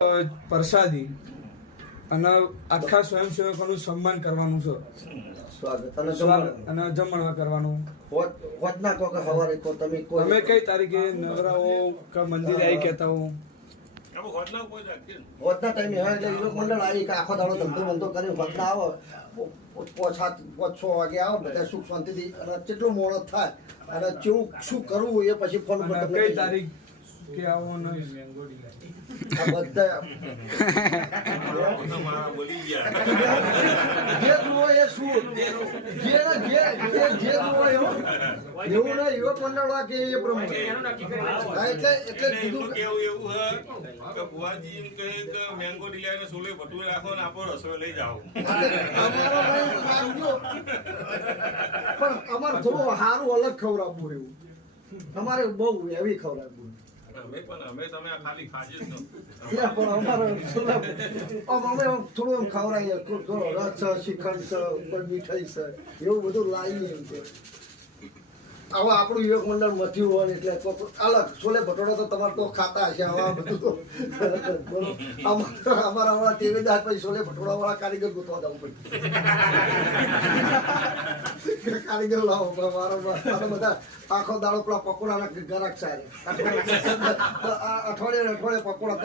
પ્રસાદી અને આખા સ્વયંસેવકોનું સન્માન કરવાનું છે. સ્વાગત અને જમણવા કરવાનું. હોજના કો કે હવારે કો તમે કઈ તારીખે નવરાઓ કે મંદિરે આવી કહેતા હો? હોજના ટાઈમે હોય એટલે યુવક મંડળ આવી કે આખો દાડો ધંધો બંધો કરી હોજના આવો 5-6 વાગે આવો બધા સુખ શાંતિથી અને કેટલું મોડો થાય અને કેવું શું કરવું એ પછી ફોન પર તમને કઈ તારીખ કે આવો નહીં આ બધા જે જુઓ એ શું જે જુઓ એવું ને યુવક મંડળ કે એ પ્રમાણે એટલે કીધું કેવું એવું કે બુઆજી કહે કે મેંગો ડીલાને સોલે ભટુએ રાખો ને આપો રસોઈ લઈ જાઓ. પણ અમારે થોડું સારું અલગ ખવડાવવું એવું અમારે બહુ હેવી ખવડાવવું. અમે તમે ખાલી ખાજે જ પણ અમારે અમે થોડું એમ ખવડાવીએ રસ છે, શ્રીખંડ છે, ઉપર મીઠાઈ છે, એવું બધું લાવીએ એમ છે. હવે આપણું યુવક મંડળ મથ્યું હોય એટલે અલગ છોલે ભટોડા તો તમારે તો ખાતા હશે. આવા બધું અમારા વાળા ટેવેદાર પછી છોલે ભટોડા વાળા કારીગર ગોતવા જવું પડે. કારીગર લાવો મારા બધા આખો દાડો પેલા પકોડાના ગરાક સારે અઠવાડિયે પકોડા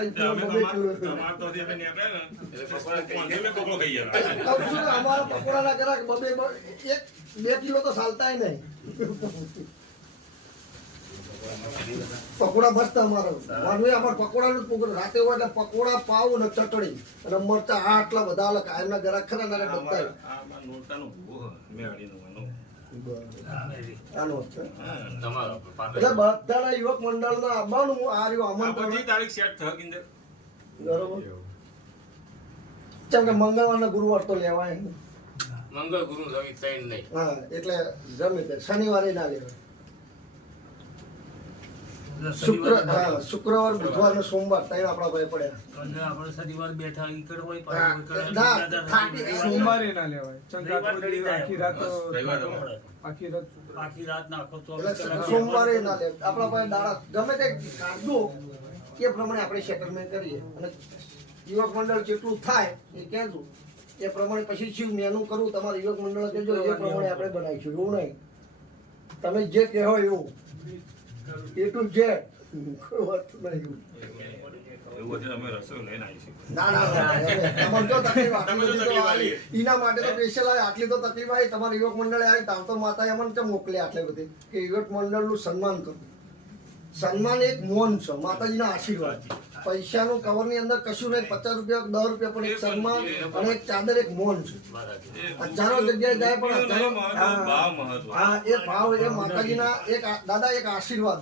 અમારા પકોડાના ગરાક 2 કિલો તો ચાલતાય નહીં. પકોડા મસ્ત અમારો પકોડાનું જ રાતે હોય એટલે પકોડા પાવ ને ચટણી અને મરચા આટલા બધા અલગ કાયમના ગરાક ખરા ને બધા એટલે બધાના યુવક મંડળ ના આવવાનું આ રહ્યું આમંત્રણ તારીખ સેટ થયો કિંજર બરોબર. કેમ કે મંગળવાર ને ગુરુવાર તો લેવાય મંગળ ગુરુ રવિ ત્રણ નહીં. હા એટલે જમે તે શનિવારે ના લેવાય. શુક્રવાર બુધવાર ને સોમવાર ત્રણ આપણા ભાઈ પડ્યા. આપણે શનિવાર બેઠા ઈકડ હોય સોમવારે ના લેવાય. આખી રાત નાખો સોમવારે ના લેવાય. આપણા ભાઈ દાડા ગમે તે કાઢો એ પ્રમાણે આપણે સેટલમેન્ટ કરીએ અને યુવક મંડળ જેટલું થાય એ કહેજો એ પ્રમાણે પછી શું મેનુ કરવું તમારે યુવક મંડળ કહેજો એ પ્રમાણે આપણે બનાવીશું. એવું નહીં તમે જે કહો એવું એ ટુ ઝેડ કોઈ વાત નહીં. એના માટે તો સ્પેશિયલ આવે. આટલી તો તકલીફ આવી તમારે યુવક મંડળે આવી તાવ તો માતાએ અમને મોકલે આટલે બધી કે યુવક મંડળનું સન્માન કરવું. સન્માન એક મૌન છે, માતાજીના આશીર્વાદ. પૈસાનું કવર ની અંદર કશું નહીં, 50 રૂપિયા 10 રૂપિયા પણ એક સન્માન અને એક ચાદર એક મૌન છે. હજારો જગ્યાએ જાય પણ હા એ ભાવ એ માતાજીના એક દાદા એક આશીર્વાદ.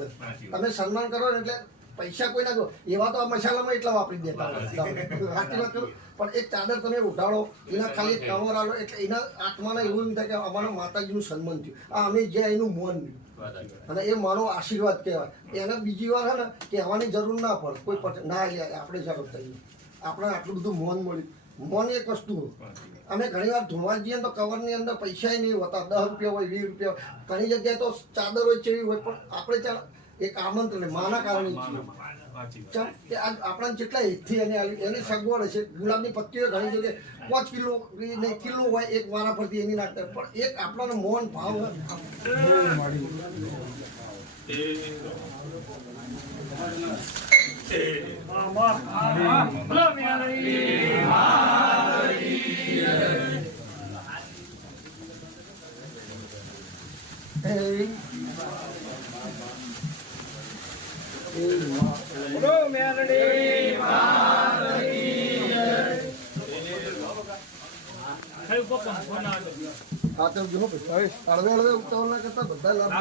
તમે સન્માન કરો ને એટલે પૈસા કોઈ ના દો એવા તો આ મસાલામાં એટલા વાપરી દેતા પણ એક ચાદર તમે ઉઠાડો એના ખાલી કવર આલો એટલે એના આત્માને એવું એમ થાય કે અમારા માતાજીનું સન્માન થયું. આ અમે જે એનું મૌન અને એ મારો આશીર્વાદ કહેવાય. એને બીજી વાર હે ને કહેવાની જરૂર ના પડે કોઈ ના આપણે ચાલો થઈએ આપણે આટલું બધું મૌન મળ્યું. મૌન એક વસ્તુ અમે ઘણી વાર ધોવા જઈએ તો કવરની અંદર પૈસા નહીં હોતા, 10 રૂપિયા હોય 20 રૂપિયા ઘણી જગ્યાએ તો ચાદર હોય ચેવી હોય પણ આપણે ચાલ એક આમંત્રણ માના કારણે આપણા જેટલા હિતથી એની સગવડ છે. ગુલાબની પત્તીઓ ઘણી જગ્યાએ 5 કિલો નહીં કિલો હોય એક વારા પરથી એની નાખતા પણ એક આપણાનો મૌન ભાવ હળવે ઉતાવળ કરતા બધા લાભ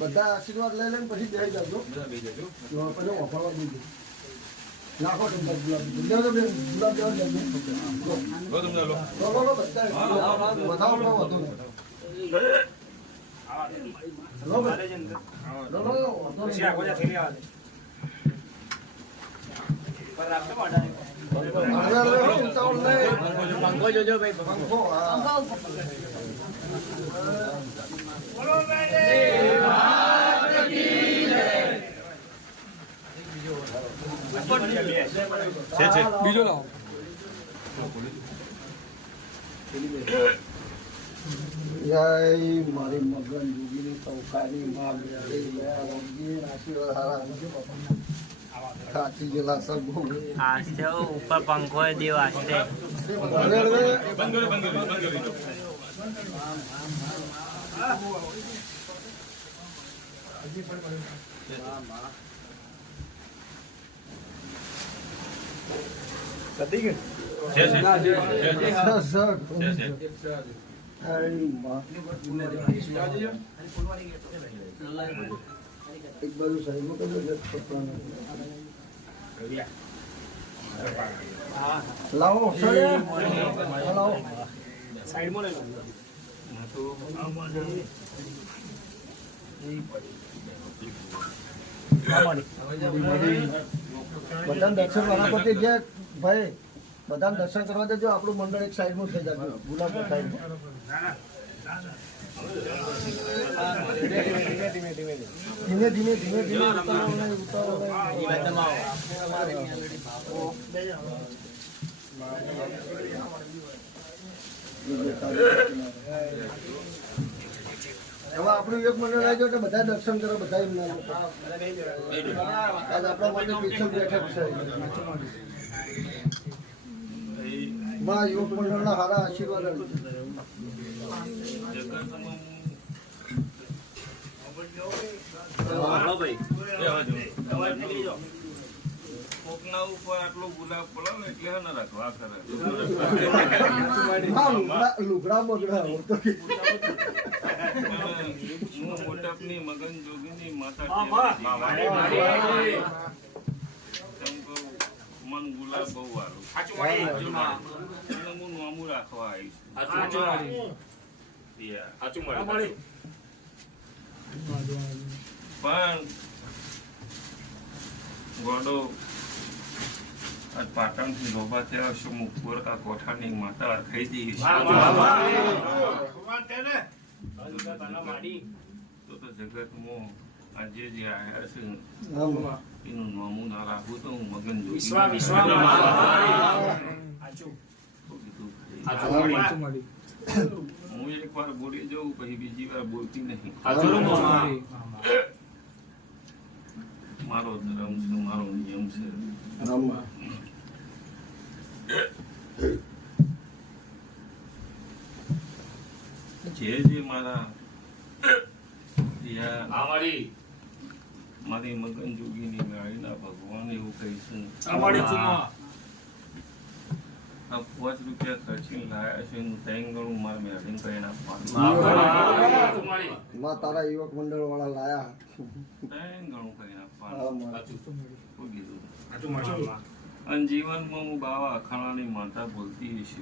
બધા આશીર્વાદ લઈ લઈને પછી બેસી જાજો. પછી વફાવા દઈ નાખો ગુલાબ ઉતાવળ નહીં. પંખો જોજો ભાઈ પંખો, હા. બીજો લાવો. જય મારી મગન જોગીની સૌકારી માં મેળી લે રંગીન આશીર્વાદ હારા આપજો બાપા. કાચી ગયેલા સબ આસ્તે ઉપર પંખો એ દેવ આસ્તે એક બાજુ સાઈડમાં લાવો લાવો બધા દર્શન વાળા પછી જે ભાઈ બધા દર્શન કરવા દેજો. આપણું મંડળ એક સાઈડમાં થઈ જશે. ગુલાબ સાઈડમાં ધીમે ધીમે ધીમે ધીમે હવે આપણું એક મંડળ આવી ગયો એટલે બધા દર્શન કરો. બધા એમના લોકો આજ આપણા માટે સ્પેશિયલ બેઠક છે. માં યુવક મંડળના સારા આશીર્વાદ કોકના ઉપર આટલો ગુલાબ પડો ને એટલે હે ને રાખવા કરે. લુગડા બગડા હું મોટપની મગન જોગીની માતા મન ગુલાબ બહુ વાળું હું નોમું રાખવા આવીશ. પણ ગોડો પાટણ થી લોબા ત્યાં શું મુકુર કા કોઠાની માતા ખાઈ દી તો જગતમાં આજે જે આયા છે એનું નામું ના રાખવું તો હું મગન હું એક વાર બોલી જઉં પછી બીજી વાર બોલતી નહીં. મારો ધર્મ છે, મારો નિયમ છે. જે મારા મારી મગન જોગીની ગાડીના ભગવાન એવું કહીશું આ ₹5 ખર્ચીને લાયા છે હું 3 ગણું મારે મેળવીને કરીને આપવાનું. તારા યુવક મંડળ વાળા લાયા 3 ગણું કરીને આપવાનું. શું કીધું? અને જીવનમાં હું બાવા અખાણાની માતા બોલતી હશે.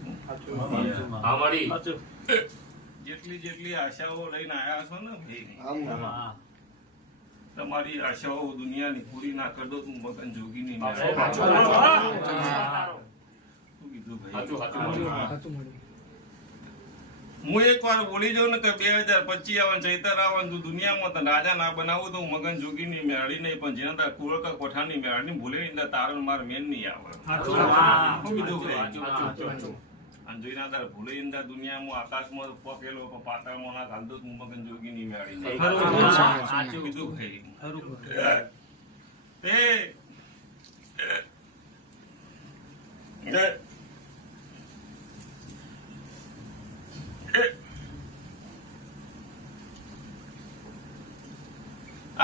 જેટલી જેટલી આશાઓ લઈને આવ્યા છો ને ભાઈ, તમારી આશાઓ દુનિયાની પૂરી ના કરી દો તું મગન જોગીની. શું કીધું ભાઈ? હું એક વાર બોલી જાઉં ને કે 2025 આવે ચૈતર આવે તું દુનિયામાં તને રાજા ના બનાવું તો હું મગન જોગીની મેળવી નહીં, પણ જેના તાર કુળકા કોઠાની મેળવી ભૂલે એટલે તારણ માર મેન નહીં આવે. શું કીધું ભાઈ? અને જોઈના તાર ભૂલે ઇંદા દુનિયામાં આકાશમાં પકેલો પાતાળમાં ના ઘાલતો હું મગન જોગીની મેળવી નહીં. શું કીધું ભાઈ?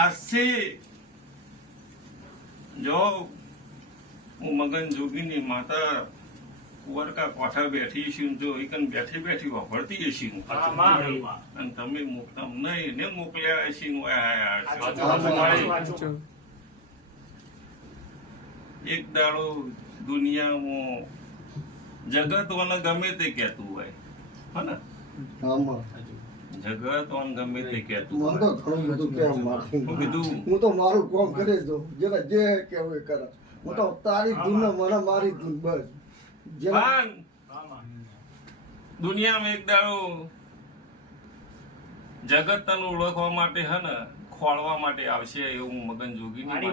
આજથી જો હું મગન જોગીની માતા કુંવરકા કોઠા બેઠી છું, જો એકન બેઠી બેઠી વાપરતી હશે અને તમે મોકતા નહીં ને મોકલ્યા હશે. એક દાડો દુનિયામાં જગત ઓને ગમે તે કહેતું હોય હને, જગત ઓન ગમે તે કહેતું મને તો ઘણું બધું કહેવા માંગે. કીધું હું તો મારું કામ કરી દઉં, જેને જે કહેવું એ કરે. હું તો તારી ધૂન ને મને મારી ધૂન બસ જેના પણ દુનિયામાં એક દાડો જગત તને ઓળખવા માટે હે ને ખોળવા માટે આવશે એવું મગન જોગી અને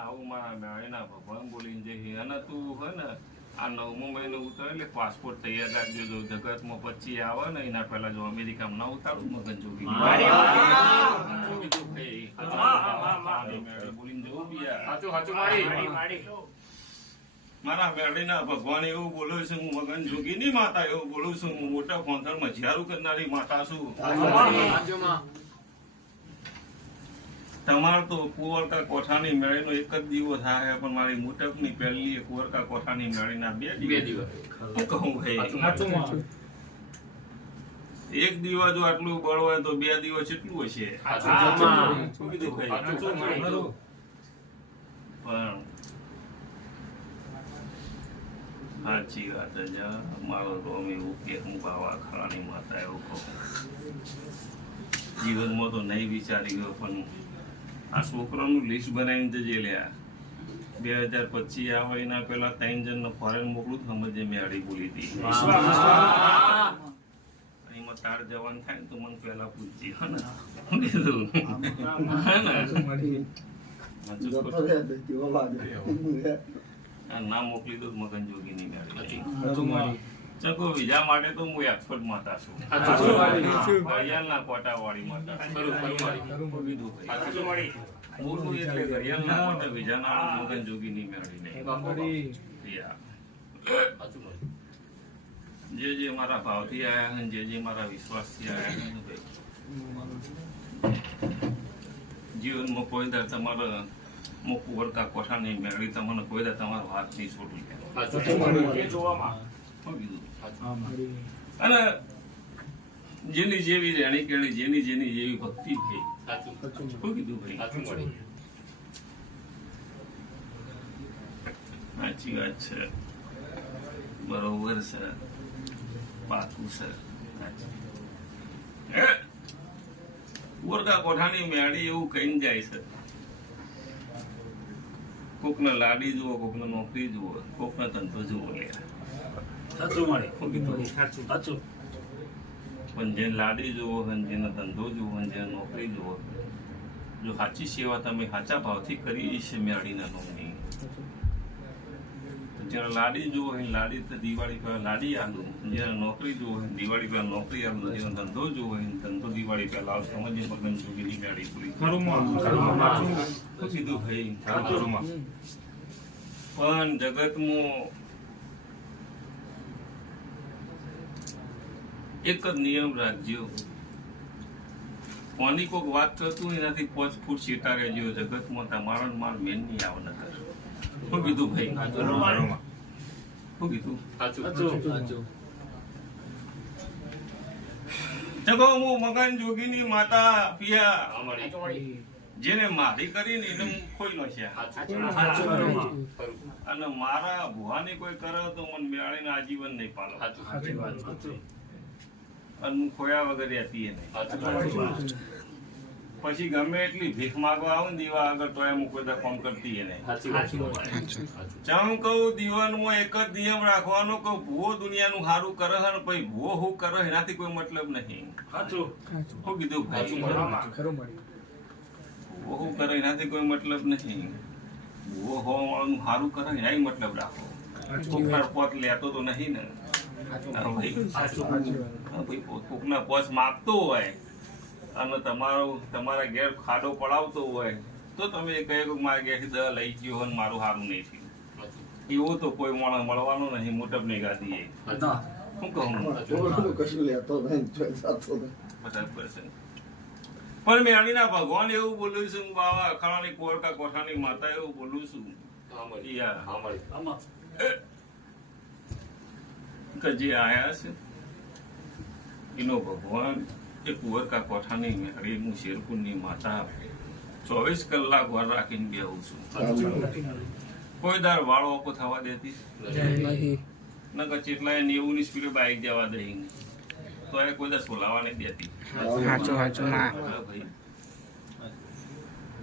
આવું મારા મેળીના ભગવાન બોલીને જઈ અને તું હે ને આ 9મો મહિનો ઉતરે એટલે પાસપોર્ટ તૈયાર રાખજો. જો જગતમાં 25 આવે ને એના પહેલા જો અમેરિકામાં ના ઉતારું મગન જોગી બોલીને જવું બી મારા મેળીના ભગવાન એવું બોલે છે હું મગન જોગીની માતા એવું બોલું છું. હું મોટા ખોંધર મજિયારું કરનારી માતા છું. તમારે તો કુંવરકા કોઠાની મેળીનો એક જ દિવસ થાય પણ મારી મોટપની પહેલી કુંવરકા કોઠાની મેળીના 2 દિવસ હું કહું ભાઈ એક દિવસ જો આટલું બળ હોય તો 2 દિવસ એટલું હશે. શું કીધું ભાઈ? પણ સાચી વાત છે. મારો રોમ એવું કે હું બાવા ખરાની માતા એવું કહું. જીવનમાં તો નહીં વિચારી ગયો પણ આ છોકરાનું લિસ્ટ બનાવીને જજે લ્યા. 2025 આવે એના પેલા 3 જણને ફોરેન મોકલું સમજે મેં અડી બોલી હતી. એમાં તાર જવાન થાય ને તો મને પેલા પૂછજે હે ને કીધું હે ને ના મોકલી દો મગન જોગી ની ગાડી. ચકો વિઝા માટે તો હું એક્સપર્ટ માતા છું. ઘડિયાળના કોટા વાળી માતા. મૂળનું એટલે ઘડિયાળના કોટા વિઝાના મગન જોગી ની મેળવી નહીં. જે મારા ભાવથી આયા છે જે મારા વિશ્વાસથી આયા છે જીવનમાં કોઈ દર તમારા કુંવરકા કોઠાની મેળવી તમને કોઈ દર તમારો હાથ નહીં છોડું. અને જેની જેવી રેણી કેણી જેની જેવી ભક્તિ થઈ શું કીધું ભાઈ? સાચી વાત છે. બરોબર છે. પાકું છે. કુંવરકા કોઠાની મેળી એવું કહીને જાય છે. કોકને લાડી જુઓ, કોકને નોકરી જુઓ, કોકને ધંધો જુઓ. પણ જેને લાડી જુઓ જેને ધંધો જુઓ જેને નોકરી જુઓ જો સાચી સેવા તમે સાચા ભાવથી કરી છે મેળીના નોમની જેને લાડી જુઓ લાડી દિવાળી પહેલા લાડી આલું, જેને નોકરી જુઓ દિવાળી પહેલા નોકરી આલું, જેને ધંધો જુઓ ધંધો દિવાળી પહેલા સમજે મગન જોગીની મેળી પૂરી કીધું ભાઈ. પણ જગતમાં એક જ નિયમ રાખજો. કોની કોક વાત કરતું એનાથી 5 ફૂટ સીટા રહેજો. જગતમાં તમારા માર મેન નહીં આવે ન કર. શું કીધું ભાઈ? શું કીધું? ચલો હું મગન જોગીની માતા પિયા જેને મારી કરીને એને હું ખોઈ નો છે. અને મારા ભુવાની કોઈ કરે તો મને મેળીને આજીવન નહીં પાડો. અને હું ખોયા વગર રહેતી નહીં. પછી ગમે એટલી ભીખ માંગવા આવું ને દીવા આગળ તો એમ કોઈ કામ કરતી નહીં. હું કહું દીવાનમાં એક જ નિયમ રાખવાનો કે ભૂવો દુનિયાનું સારું કરે છે પછી ભૂવો શું કરે એનાથી કોઈ મતલબ નહીં. શું કીધું ભાઈ? ભૂવો શું કરે એનાથી કોઈ મતલબ નહીં. ભૂવો હોવા વાળાનું સારું કરે એનાય મતલબ રાખો. કોકના પોત લેતો તો નહીં ને કોકના પોચ માગતો હોય અને તમારા ઘેર ખાડો પડાવતો હોય તો તમે કહે કે મારા ઘેરથી દવા લઈ ગયો અને મારું સારું નહીં થયું. એવો તો કોઈ માણસ મળવાનો નહીં. મોટપ ની ગાદી શું કહું પણ મેળીના ભગવાન એવું બોલું છું. બાવા અખાણાની કુંવરકા કોઠાની માતા એવું બોલું છું કે જે આયા છે એનો ભગવાન એ કુંવરકા કોઠાની મેળી હું શેરપુરની માતા 24 કલાક વાર રાખીને બેહું છું. કોઈ દાર વાળો ઓપો થવા દેતી નકર ચેટલાય 90 ની સ્પીડે બાઈક જવા દઈ તો એ કોઈ દાર સોલાવા નહીં દેતી.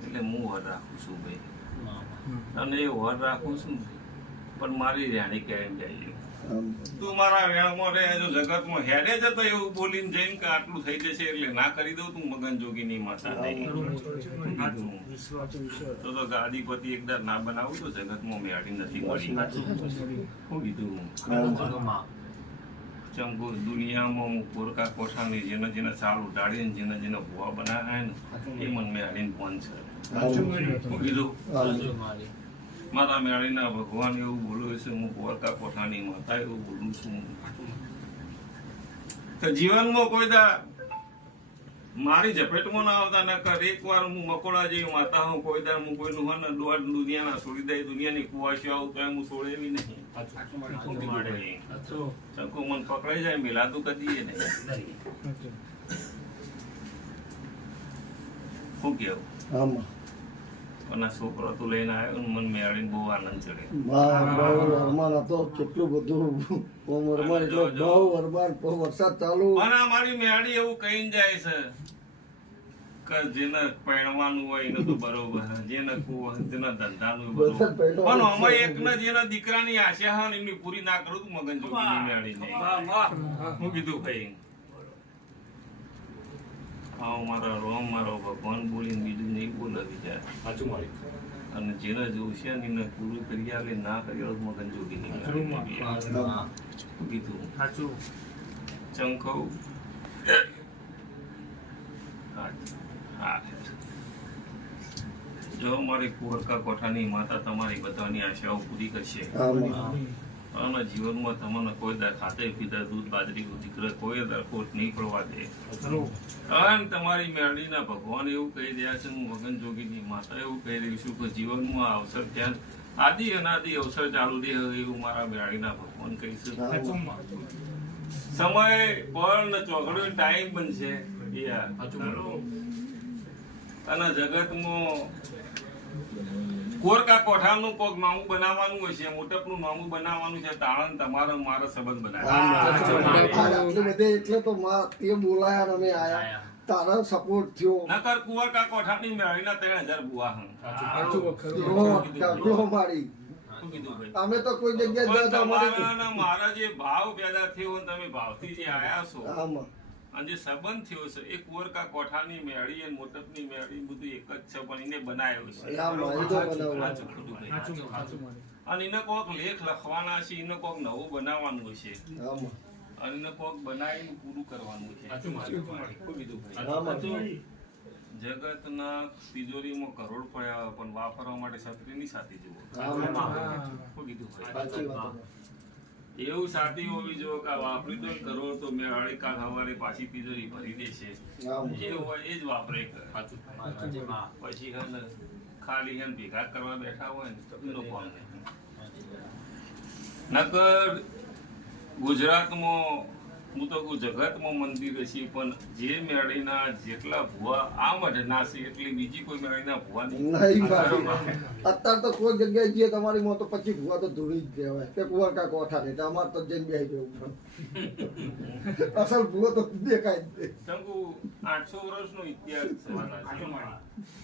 એટલે હું વાર રાખું છું ભાઈ. અને એ વર રાખું છું પણ મારી રેણી ક્યાંય જાય આમ. તું મારા વેણમાં રહે જો જગતમાં હેડે જતો એવું બોલીને જઈને કે આટલું થઈ જશે એટલે ના કરી દઉં તું મગન જોગીની માતા નહીં તો ગાદીપતિ એકદાર ના બનાવું તો જગતમાં મેળી નથી મળી શું કીધું ચંગુ દુનિયામાં હું કોરકા કોઠાની જેને સાલ ઉડાડીને જેને ભૂવા બનાવ્યા ને એ મને મેળીને ફોન છે શું કીધું મારા મેળીના ભગવાન એવું બોલું છે હું કોરકા કોઠાની માતા એવું બોલું છું તો જીવનમાં કોઈ દા મારી ઝપેટમાં ના આવતા નકર એક વાર હું મકોડા જેવી માતા હું કોઈ દા હું કોઈનું હન દોડ દુનિયાના છોડી દઈ દુનિયાની કુવાશી આવું તો હું છોડેવી નહીં ચંકુ મન પકડાઈ જાય મિલાતું કદી નહીં શું કેવું આમાં. અને છોકરો તું લઈને આવ્યો ને મને મેળીને બહુ આનંદ ચડે બહુ અરમાન હતો, કેટલું બધું ઓમ અરમાન એટલે બહુ અરમાન. વરસાદ ચાલુ અને અમારી મેળી એવું કહીને જાય છે કે જેને પરણવાનું હોય એને તો બરોબર જેને જેના ધંધાનું બરોબર પણ અમે એકને જેના દીકરાની આશા હોય ને એમની પૂરી ના કરું તો મગન જોગીની મેળી નહીં હું કીધું ભાઈ આવો મારા રોમ મારો ભગવાન બોલીને બીજું નહીં બોલે બીજા સાચું મળી અને જેને જોશે ને એને પૂરું કરી આવે ના કરી આવે મગન જોગીની કીધું સાચું ચંખો જો મારી કુંવરકા કોઠાની માતા તમારી બધાની આશાઓ પૂરી કરશે અને જીવનમાં તમને કોઈ દર ખાતે પીધા દૂધ બાજરી દીકરા કોઈ દર ખોટ નહીં પડવા દે અને તમારી મેળીના ભગવાન એવું કહી રહ્યા છે હું મગન જોગીની માતા એવું કહી રહી છું કે જીવનમાં આ અવસર ત્યાં આદિ અનાદિ અવસર ચાલુ રહે એવું મારા મેળીના ભગવાન કહીશું સમય બળ ને ચોઘડો ટાઈમ બનશે અને જગતમાં કોરકા કોઠાનું કોક નામું બનાવવાનું હોય છે મોટપનું નામું બનાવવાનું છે તારણ તમારો મારો સંબંધ બનાવ્યો એટલે તો તે બોલાયા અમે આયા, તારા સપોર્ટ થયો. નકર કુંવરકા કોઠાની મેળીના 3000 બુઆ મારી અમે તો કોઈ જગ્યાએ મારા જે ભાવ પેદા થયો તમે ભાવથી જે આયા છો આમાં અને જે સંબંધ થયો છે એ કુંવરકા કોઠાની મેળી અને મોટપની મેળી બધું એક જ છે પણ એને બનાવ્યો છે અને એને કોક લેખ લખવાના છે એને કોક નવું બનાવવાનું છે અને એને કોક બનાવીને પૂરું કરવાનું છે. જગતના તિજોરીમાં કરોડ પડ્યા પણ વાપરવા માટે છત્રીની સાથે જુઓ કીધું એવું સાથી હોવી જો કે વાપરી તો કરોડ તો મેં અડે કાલ હવારે પાછી તિજોરી ભરી દે છે જે હોય એ જ વાપરે પછી ખાલી હે ભેગા કરવા બેઠા હોય ને તો એનો કોણ નકર ગુજરાતમાં હું તો કહું જગતમાં મંદિર છે પણ જે મેળીના જેટલા ભુવા આ માટે ના છે એટલી બીજી કોઈ મેળીના ભુવા નહીં. અત્યારે તો કોઈ જગ્યાએ જઈએ તમારી માં તો પછી ભુવા તો ધૂળી જ કહેવાય કે કુંવરકા કોઠા ને અમારે તો જઈને બેસી જવું પણ અસલ ભુવો તો દેખાય જ નહીં. શંકુ 800 વર્ષનો ઇતિહાસ છે.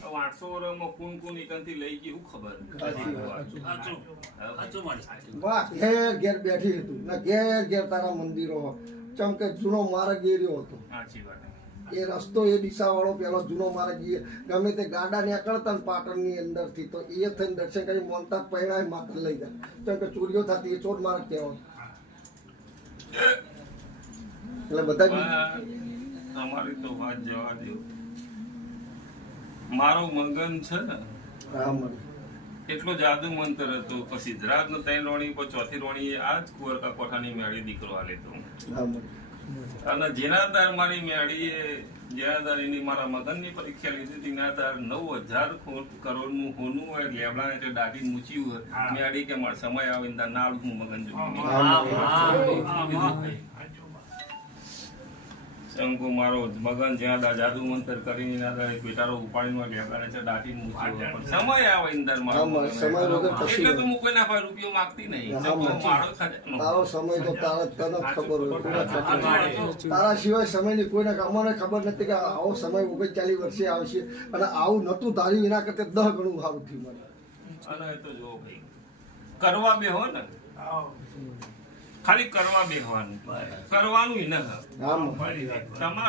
800 વર્ષમાં કોણ એકંથી લઈ ગયું ખબર વાહ, ઘેર ઘેર બેઠી હતું ને ઘેર ઘેર તારા મંદિરો ચમ કે જૂનો માર્ગ એરિયો હતો. સાચી વાત. એ રસ્તો એ દિશા વાળો પેલો જૂનો માર્ગ ગમે તે ગાડા નીકળતા ને પાટણની અંદર થી તો એ થઈને દર્શન કરી મોનતા પહેરાય માત્ર લઈ જાય ચમ કે ચોરીઓ થતી એ ચોર માર્ગ કહેવાય. એટલે બધા તમારી તો વાત જવા દો. મારું મગન છે ને હા મને એટલો જાદુ મંતર હતો પછી સિદ્ધરાજ નો 3 રોણી પર 4થી રોણી આ જ કુંવરકા કોઠાની મેળી દીકરો આલે તો હા મને અને જેના દર મારી મેળીએ જેના દર એની મારા મગનની પરીક્ષા લીધી તેના દર 9000 કરોડનું હોનું હોય લેબડાને એટલે દાઢી મૂચી હોય મેળી કે મારો સમય આવે ને નાળ હું મગન જોઈ શંકુ મારો મગન જ્યાં જાદુ મંતર કરીને પેટારો ઉપાડીને લેબડાને એટલે દાઢી મૂચી હોય પણ સમય આવે અંદર મારો સમય વગર કશું એટલે તો હું કોઈના પાસે રૂપિયો માંગતી નહીં. તારો સમય તો તારા જ તને ખબર હોય તારા સિવાય સમયની કોઈને અમને ખબર નથી કે આવો સમય 39 વર્ષે આવશે અને આવું નતું ધાર્યું એના કરતા 10 ગણું સારું થયું મને. અને એ તો જો ભાઈ કરવા બેહો ને ખાલી કરવા બેહવાનું કરવાનું ન આમ તમારે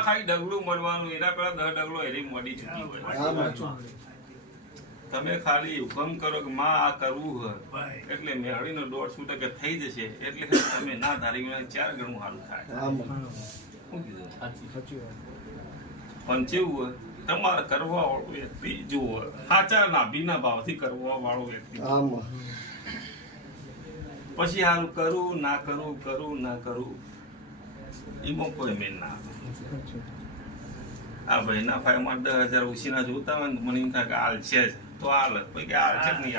ખાલી ડગલું મળવાનું એના પેલા 10 ડગલો એની મળી ચૂકી હોય તમે ખાલી હુકમ કરો કે માં આ કરવું હોય એટલે મેળવીનો 150% થઈ જશે એટલે તમે ના ધારી 4 ગણું સારું થાય શું કીધું પણ કેવું હોય તમારે કરવા વાળો વ્યક્તિ જુઓ સાચા નાભીના ભાવથી કરવા વાળો વ્યક્તિ પછી હાલ કરું ના કરું એમાં કોઈ મેન ના આ ભાઈ ના ફાયમાં 10,000 ઉછીના જોતા હોય ને મને એમ થાય કે હાલ છે જ તો હાલ પછી કે હાલ છે નહીં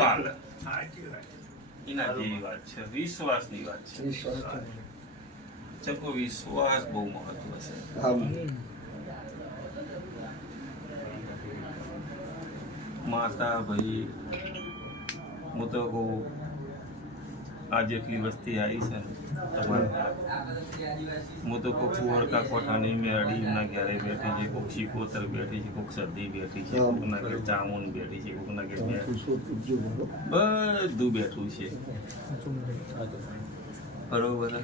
હાલ એના જેવી વાત છે વિશ્વાસની વાત છે ચકો વિશ્વાસ બહુ મહત્વ છે માતા ભાઈ હું તો કહું આ જેટલી વસ્તી આવી છે ને તમારે હું તો કોઈ કુંવરકા કોઠાની મેળી ના ઘેરે બેઠી છે, કોઈક શીકોતર બેઠી છે, કોઈક સદી બેઠી છે, કોઈકના ઘેર ચામુંડ બેઠી છે, કોઈકના ઘેર બધું બેઠું છે બરોબર.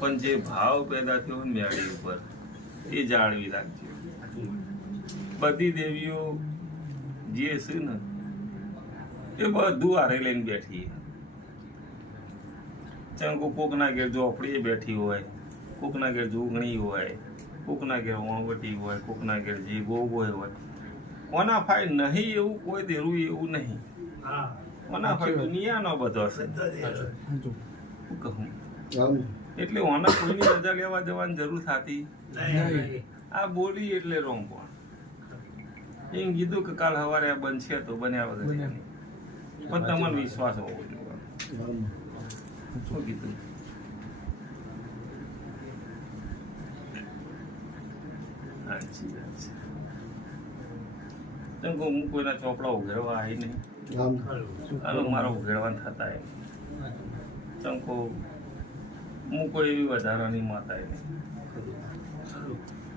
પણ જે ભાવ પેદા થયો ને મેળી ઉપર એ જાળવી રાખજો. બધી દેવીઓ જે છે ને એ બધું હારે લઈને બેઠી. ચંકો કોકના ઘેર ઝોપડી બેઠી હોય, કોકના ઘેર જોગણી હોય, કોકના ઘેર ઓણવટી હોય, કોકના ઘેર જે ગોગોય હોય. ઓના ફાય નહીં એવું કોઈ દેરું એવું નહીં. ઓના ફાય દુનિયાનો બધો છે. કહું એટલે ઓના કોઈની રજા લેવા જવાની જરૂર થતી. આ બોલી એટલે રોંગ પણ એમ કીધું કે કાલ સવારે આ બનશે તો બન્યા વગર પણ તમને વિશ્વાસ હોવો જોઈએ. શું કીધું? સાચી વાત છે. ચંકો હું કોઈના ચોપડા ઉઘેડવા આવી નહીં. હાલો મારા ઉઘેડવાના થતા એમ. ચંકો હું કોઈ એવી વધારાની માતા નહીં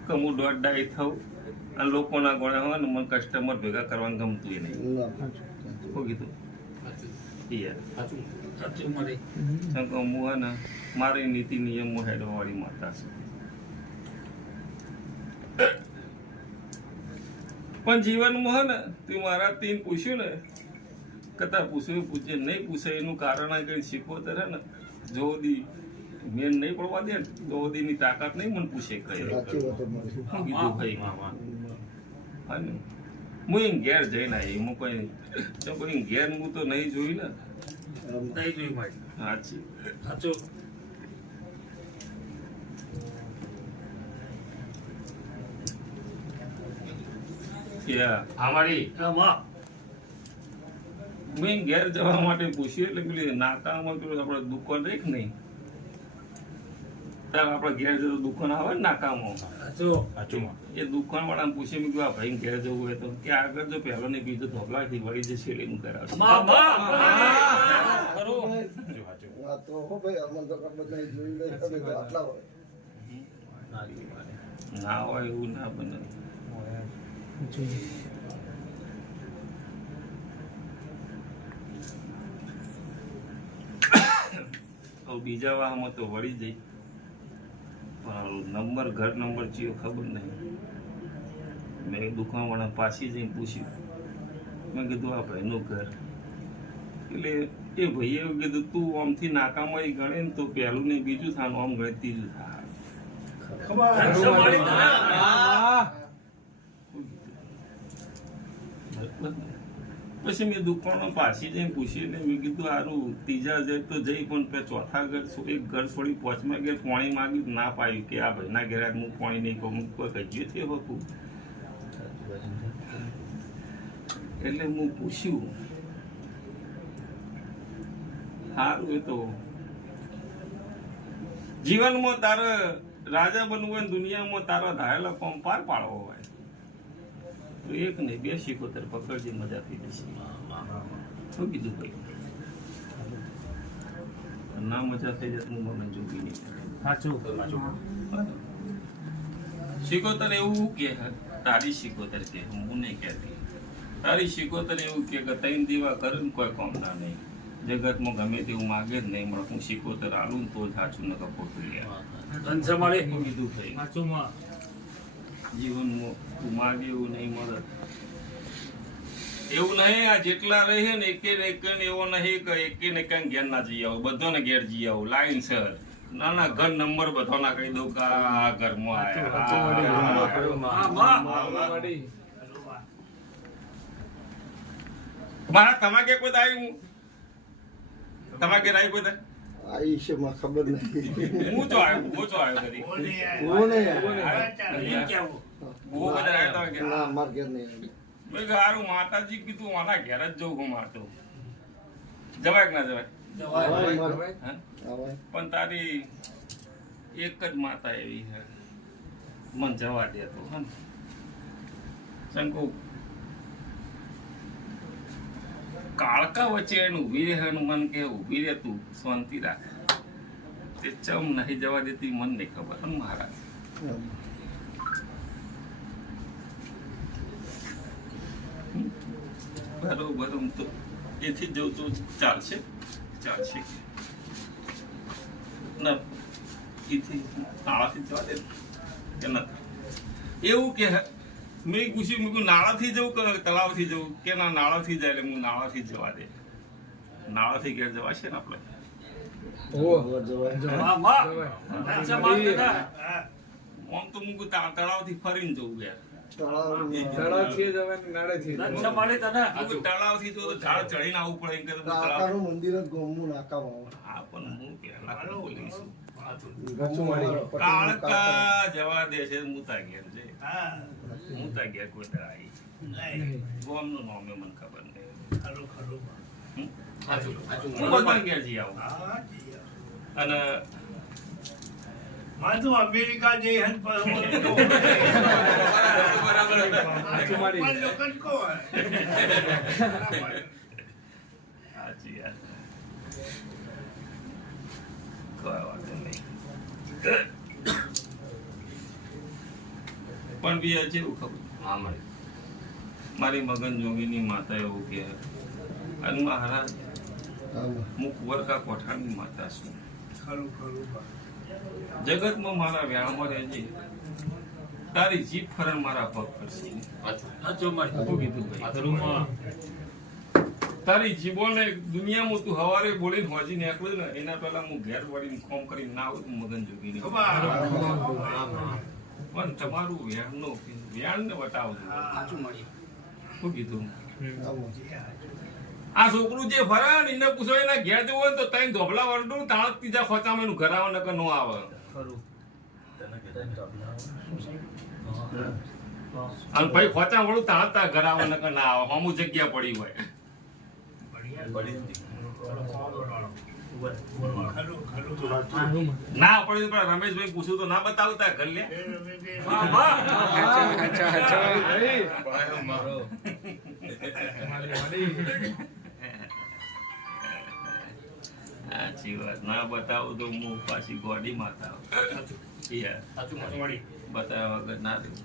કે હું દોઢ ડાઈ થઉં અને લોકોના ગોળે હોય ને મને કસ્ટમર ભેગા કરવાનું ગમતું નહીં. શું કીધું? હું હે ને મારી નીતિ નિયમો હેડવા વાળી માતા છે. પણ જીવનમાં હે ને તું મારા તીન પૂછ્યું ને કતા પૂછ્યું પૂછે નહીં પૂછે એનું કારણ આ કઈ શીખવતર હે ને જો દી મેન નહીં પડવા દે ને તો ની તાકાત નહીં મને પૂછે કઈ કીધું ભાઈ હા ને હું એમ ઘેર જઈને આવી હું કોઈ ઘેર હું તો નહીં જોયું ને નહીં જોયું ભાઈ. સાચી સાચું. મેં ઘેર જવા માટે પૂછ્યું એટલે પેલી નાકામાં પેલું આપણે દુકાન રહી નહીં ત્યારે આપણે ઘેર જતો દુકાન આવે ને નાકામાં એ દુકાન વાળાને પૂછે મેં કહ્યું આ ભાઈ ઘેર જવું હોય તો કે આગળ જો પહેલો ને બીજો ધોબલાથી વળી જશે એટલે હું કરાવું. ના હોય એવું ના બને. બીજા વાહમાં તો વળી જઈ પણ ઘર નંબર ચિયો ખબર નહીં. મેં દુકાન વાળા પાછી જઈને પૂછ્યું. મેં કીધું આ ભાઈનું ઘર એટલે એ ભાઈએ એવું કીધું તું આમથી નાકામાં ગણે ને તો પહેલું ને બીજું થાનું આમ ગણે ત્રીજું થાય. પછી મેં દુકાનો પાછી જઈને પૂછ્યું એટલે મેં કીધું સારું ત્રીજા ઘર તો જઈ પણ ચોથા ઘર એક ઘર છોડી પાંચમા ઘેર પાણી માંગ્યું ના પાયું કે આ ભાઈના ઘેર હું પાણી નહીં કહું કોઈ કજ્યું થયું હતું એટલે હું પૂછ્યું સારું એ તો જીવનમાં તારે રાજા બનવું હોય દુનિયામાં તારા ધારેલા કામ પાર પાડવો હોય તો એક ને 2 શીખોતર પકડજે મજા થઈ જશે. શું કીધું ભાઈ? ના મજા થઈ જશે હું મને જોગી નહીં. શીખોતર એવું કે તારી શીખોતર કે હું નહીં કહેતી તારી શીખોતર એવું કે તૈન દીવા કરે કોઈ કામ ના નહીં. જગતમાં ગમે તેવું માગે જ નહીં મળે. હું શીખોતર આલું ને તો જ સાચું ન ખોટું લે. ધન સંભાળે કીધું ભાઈ સાચું માં જીવનમાં તું માગે એવું નહીં મળે. એવું નહીં આ જેટલા રહે ને એકે એવો નહીં કે એકે ને કઈ ઘેર ના જઈ આવું. બધાને ઘેર જઈ આવું લાઈન સર. ના ઘર નંબર બધાના કહી દઉં કે આ ઘરમાં આયા. મારા તમાકે કોઈ આવ્યું તમાકે રાઈ કોઈ દા આ ઈશ્વરમાં ખબર નહીં. હું તો આવ્યો કરી હું નહીં આવ્યો. કેવું બહુ બધા આવ્યા હતા. ના માર ઘેર નહીં આવ્યો. મેં કીધું હારું માતાજી કીધું આના ઘેર જ જવું હું મારતો. જવાય કે ના જવાય? આવાય માર. હા? આવાય. પણ તારી એક જ માતા એવી છે મન જવા દે તો હે ને. શંકુ કાળકા વચ્ચે એને ઊભી રહે મન કે ઊભી રહે તું શાંતિ રાખ. તે ચમ નહીં જવા દેતી મન નહીં ખબર પણ મહારાજ બરોબર હું તો એથી જ જઉં તો ચાલશે ના એથી નાળાથી જવા દે કે નથી એવું કે મેં પૂછ્યું મેં કહ્યું નાળાથી જવું કે તળાવથી જવું કે ના નાળાથી જાય એટલે હું નાળાથી જ જવા દે. નાળાથી ઘેર જવાશે ને આપણે? ધન સંભાળ દાદા આમ તો હું તળાવથી ફરીને જવું ઘેર. તળાવથી જવાય ને નાળેથી ધન સંભાળે દાદા તળાવથી તો ઝાડ ચડીને આવવું પડે એમ કે તળાવ. કાકાનું મંદિર જ ગોમનું નાકામાં આવે. હા પણ હું પહેલા બોલીશું પટેલનું કાળકા જવા દે છે મુતા ઘેર છે. મુતા ઘેર કોઈ તળાઈ ગોમનું નામ એ મને ખબર નહીં. હું બધા ઘેર જઈ આવું. અને માધુ અમેરિકા જઈ હન લોકોને કો સાચી યાર કોઈ વાત નહીં. પણ બી આ જેવું ખબર મારી મગન જોગીની માતા એવું કે અને મહારાજ હું કુંવરકા કોઠાની માતા છું. ખરું ખરું જગતમાં મારા વ્યામાં રહેજે તારી જીભ ફરણ મારા પગ કરશે. સાચું માં શું કીધું ભાઈ? તારી જીભોને દુનિયામાં તું હવારે બોલીને હોજી નીકળ્યું ને એના પહેલા હું ઘેર વળીને ખોમ કરીને ના આવું મગન જોગીની. પણ તમારું વ્યાણ ને બતાવજો. શું કીધું? આ છોકરું જે ફરે ને એને પૂછો એના ઘેર જવું હોય તો તઈ ધોબલા વરડું તાણ ત્રીજા ખોચામાં એનું ઘર આવે નકર નો આવે. અને ભાઈ ખોચા વળું તાણ તાર ઘર આવે નકર ના આવે. અમુક જગ્યા પડી હોય ના પડી પણ રમેશભાઈ પૂછ્યું તો ના બતાવતા ઘર લે. સાચી વાત ના બતાવું તો હું પાછી ગોડી માતા બતાવ્યા વગર ના દઉં.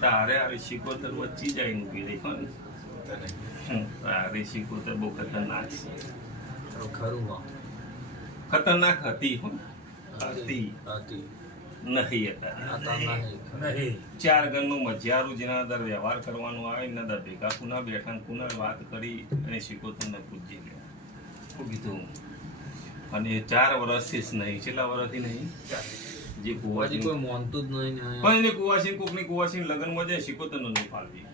તારે આ શીખોતર વચ્ચે જાય ઊભી રહી હોય ને. તારી શીખોતર બહુ ખતરનાક છે. ખતરનાક હતી હતી નહીં અત્યારે. ચાર ગણનું મજિયારું જેના અંદર વ્યવહાર કરવાનો આવે એના અંદર ભેગા કુના બેઠા કુના વાત કરી અને શીખોતરને પૂછી લે. શું કીધું? અને 4 વર્ષથી જ નહીં, છેલ્લા વર્ષથી નહીં જે કુવાસી કોઈ માનતું જ નહીં. પણ એને કુવાસી કોકની કુવાસી લગ્નમાં જાય શીખોતરનો નહીં ફાળવી.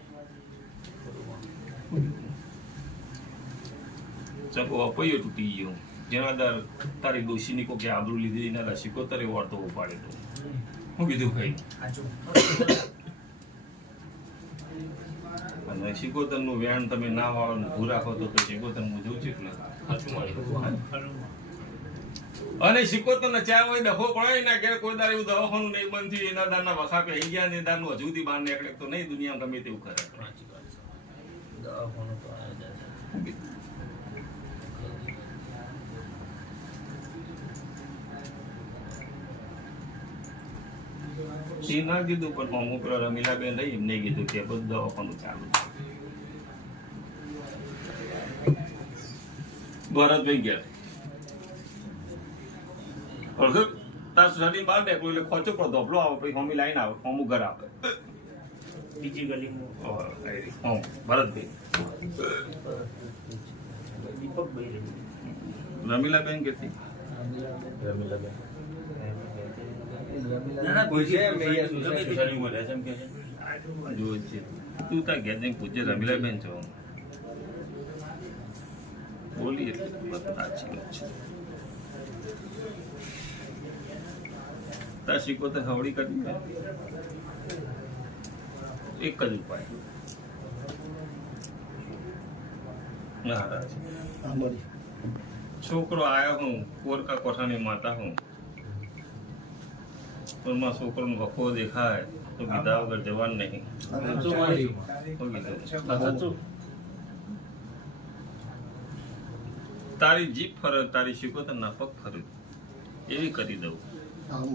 ચકો અપૈયો તૂટી ગયો જેના દર તારી ડોશીની કોકે આબરૂ લીધી એના શીખોતરે વાળતો ઉપાડે તો. શું કીધું ભાઈ? અને શીખોતરનું વ્યાણ તમે ના વાળો ઊભું રાખો તો શીખોતર હું જવું છું અને શીખોતરને 4 વાગે ડફો પડે એના ઘેર કોઈ દાર એવું દવાખાનું નહીં બંધ થયું એના દારના વખા પે ગયા ને દારનું હજુ સુધી બહાર નીકળે તો નહીં દુનિયામાં ગમે તેવું કરે. એ ના કીધું પણ અમુક પેલા રમીલાબેન રહી એમને કીધું કે બધું દવાખાનું ચાલુ છે. ભરતભાઈ ગયા અડધો તાર શરીર બહાર નીકળ્યું એટલે ખોચો પર ધોપલો આવે પછી હોમી લાઈન આવે હોમું ઘર આપે બીજી ગલીમાં ભરતભાઈ દીપકભાઈ રહી. રમીલાબેન કેથી ના, ના, કોઈ છે, મેં અહીંયા ગમે તે શરીર બોલ્યા છે એમ કે છે. જો છે તું તાર ઘેર જઈને પૂછજે રમીલાબેન છો બોલી એટલે બસ સાચી વાત છે. તાર શીખો તો હવડી કરી ને એક જ ઉપાય મહારાજ હા, મળી. છોકરો આયો હું કોરકા કોઠાની માતા હું પણ મારા છોકરોનો વખો દેખાય તો કીધા વગર જવાન નહીં સાચું મારી. તો કીધું સાચું. તારી જીભ ફરજ તારી શીખો તો નાપક ફરજ એવી કરી દઉં આમ.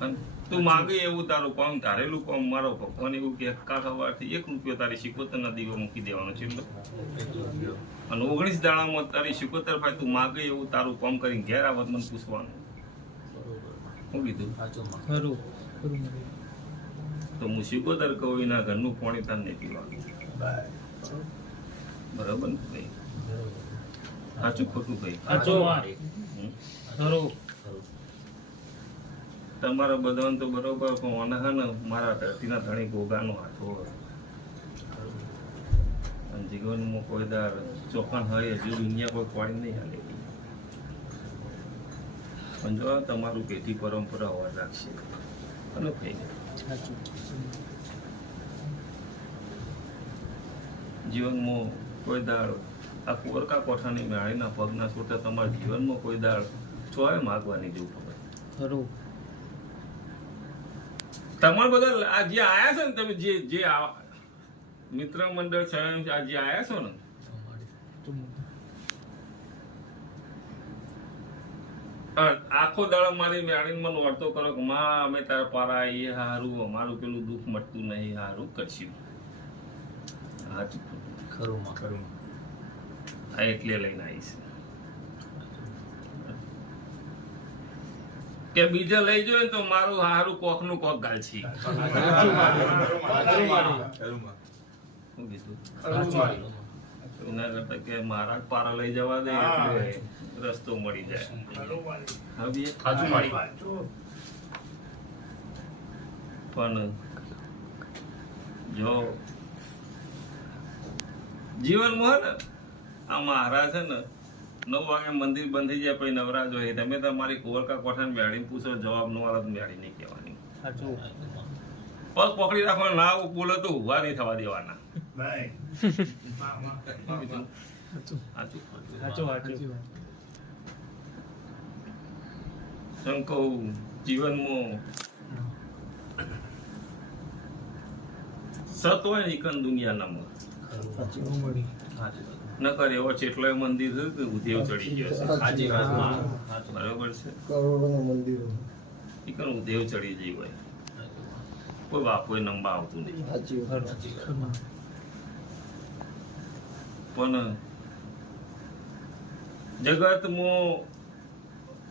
અને તું માગે એવું તારું કામ ધારેલું કામ મારો ભગવાન એવું કે કાલ સવારથી 1 રૂપિયો તારી શિકોતરના દીવો મૂકી દેવાનો છે એટલે અને 19 દાડામાં તારી શિકોતર ભાઈ તું માગે એવું તારું કામ કરીને ઘેર આવત મને પૂછવાનું શું કીધું ખરું તો હું શિકોતર કહું એના ઘરનું પાણી તાર નહીં પીવાનું બરાબર ને ભાઈ સાચું ખોટું ભાઈ સાચું મારી. હમ? તમારા બધાને તો બરોબર પણ મને હે ને મારા ધરતીના ધણી ગોગાનો હાથો હોય. અને જીવનમાં કોઈ દાર ચોખણ હોય હજુ દુનિયા કોઈ પાણી નહીં હાલે પણ જો તમારું પેઢી પરંપરા હોવા રાખશે અને ભાઈ જીવનમાં કોઈ દાળ આ કોરકા કોઠાની મેળીના પગના છોટા તમારા જીવનમાં કોઈ દાળ ચોય માગવાની જેવું ખબર ખરું તમારે બધા આ જે આયા છો ને તમે જે મિત્ર મંડળ છે આ જે આયા છો ને આખો દાડો મારી મેળીને મને વર્તો કરો કે માં અમે તારા પારા એ હારું અમારું પેલું દુઃખ મટતું નહીં હારું કરશું ખરું આ એટલે લઈને આવીશ કે બીજે લઈ જોઈએ તો મારું હારું કોક નું કોક ગાલછી શું કીધું એના કરતા કે મારા જ પારા લઈ જવા દે એટલે રસ્તો મળી જાય હવે સાચું મારી. પણ જો જીવનમાં હે ને આ મહારાજ છે ને 9 વાગે મંદિર બંધ થઈ જાય પછી નવરાજ હોય તમે તમારી કોરકા કોઠાને બેડીને પૂછો જવાબ નો આવે બેડી નહીં કહેવાની સાચું પગ પકડી રાખવાનું ના બોલે તો ઉભા નહીં થવા દેવાના ભાઈ સાચું સાચું એમ કહું જીવનમાં સત હોય ને ઈકન દુનિયા ના મળે નકર એવો ચેટલોય મંદિર છે કે ઉધેવ ચડી ગયો છે સાચી વાત. બરોબર છે કરોડોના મંદિરો. ઈકન ઉધેવ ચડી જઈ હોય કોઈ બાપોએ નંબા આવતું નહીં સાચી વાત. પણ જગતમાં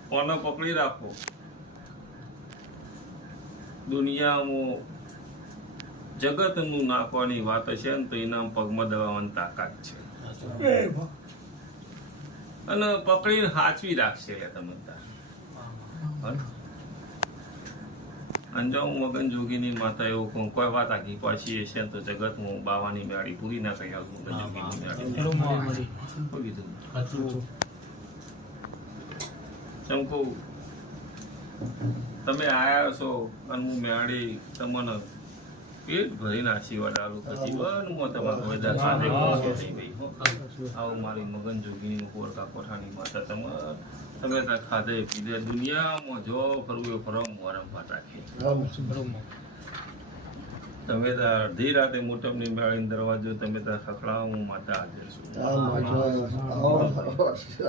કોને પકડી રાખો દુનિયામાં જગતનું નાખવાની વાત હશે ને તો એના પગમાં દબાવવાની તાકાત છે અને પકડીને હાચવી રાખશે તમે અંજાઉ મગન જોગીની માતા એવું કહું કોઈ વાત આખી પાછી હશે ને તો જગતમાં બાવાની મેળી પૂરી ના થઈ આવું મગન જોગીની મેળી શું કીધું એમ કહું તમે આયા છો અને હું મેળી તમને પેટ ભરીને આશીર્વાદ આલું કે જીવનમાં તમારું બધા સાથે ખુશી થઈ ગઈ હો આવું મારી મગન જોગીની કોરકા કોઠાની માતા તમે ત્યાં ખાધે પીધે દુનિયામાં જો ફરવું એ ફરવા મોરમ ભાત રાખી તમે ત્યાં અડધી રાતે મોટમની મેળીને દરવાજો તમે ત્યાં ખખડાવો હું માતા હાજર છું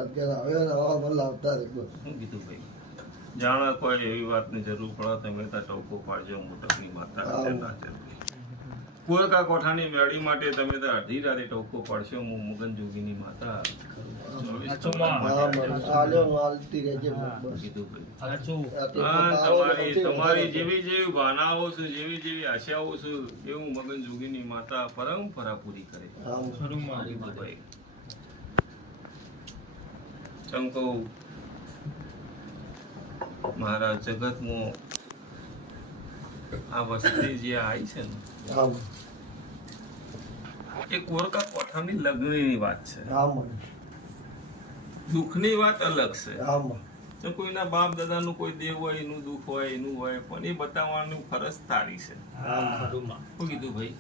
અત્યારે આવ્યો ને આવા મને લાવતા રહે. શું કીધું ભાઈ જાણે કોઈ એવી વાતની જરૂર પડે તમે ત્યાં ટોકો પાડજો મોટકની માતા ના જરૂર કોરકા કોઠાની મેળી માટે તમે ત્યાં અડધી રાતે ટોકો પાડશો હું મગન જોગીની માતા 24 કલાક માટે કીધું ભાઈ. તમારી જેવી જેવી ભાવનાઓ છે જેવી જેવી આશાઓ છે એવું મગન જોગીની માતા પરંપરા પૂરી કરે કીધું ભાઈ. એમ કહું મારા જગતમાં આ વસ્તી જે આવી છે ને એ કોરકા કોઠાની લગ્નની વાત છે. દુઃખની વાત અલગ છે. તો કોઈના બાપ દાદાનું કોઈ દેવ હોય એનું દુઃખ હોય એનું હોય પણ એ બતાવવાનું ફરજ તારી છે. શું કીધું ભાઈ?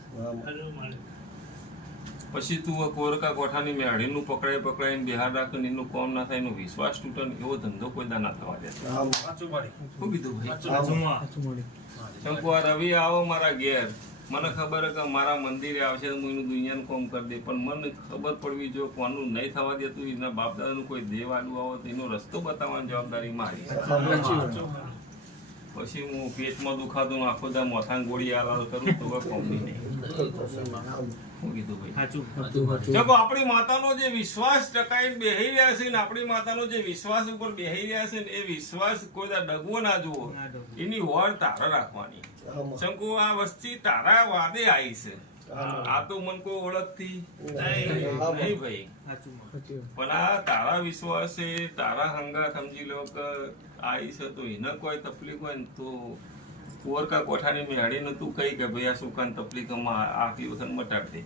પછી તું કોરકા કોઠાની મેળીનું પકડાઈને બિહાર રાખીને એનું કોમ ના થાય એનો વિશ્વાસ તૂટે ને એવો ધંધો કોઈ દા ના થવા દે. શું કીધું ભાઈ? શંકુ આ રવિ આવો મારા ઘેર, મને ખબર કે મારા મંદિરે આવશે હું એનું દુનિયાનું કોમ કરી દે, પણ મને ખબર પડવી જો કોનું નહીં થવા દેતું એના બાપ દાદાનું કોઈ દેવ આડું આવો તો એનો રસ્તો બતાવવાની જવાબદારી મારી. પછી હું પેટમાં દુખાતું આખો દા મોથાની ગોળી આલાલ કરું તો કોમની નહીં. શું કીધું ભાઈ? જો આપણી માતાનો જે વિશ્વાસ ટકાઈને બેહી રહ્યા છે ને આપણી માતાનો જે વિશ્વાસ ઉપર બેહી રહ્યા છે ને એ વિશ્વાસ કોઈ ડગવો ના જુઓ, એની હોડ તારા રાખવાની. શંકુ આ વસ્તી તારા વાદે આવી છે, આ તો મન કોઈ ઓળખતી નહીં ભાઈ, પણ આ તારા વિશ્વાસ છે, તારા હંગા સમજી લો કે આવી છે તો એને કોઈ તકલીફ હોય ને તો કોરકા કોઠાની મેળીને તું કહી કે ભાઈ આ સુખાન તકલીફમાં આખી વખત મટાડ દે,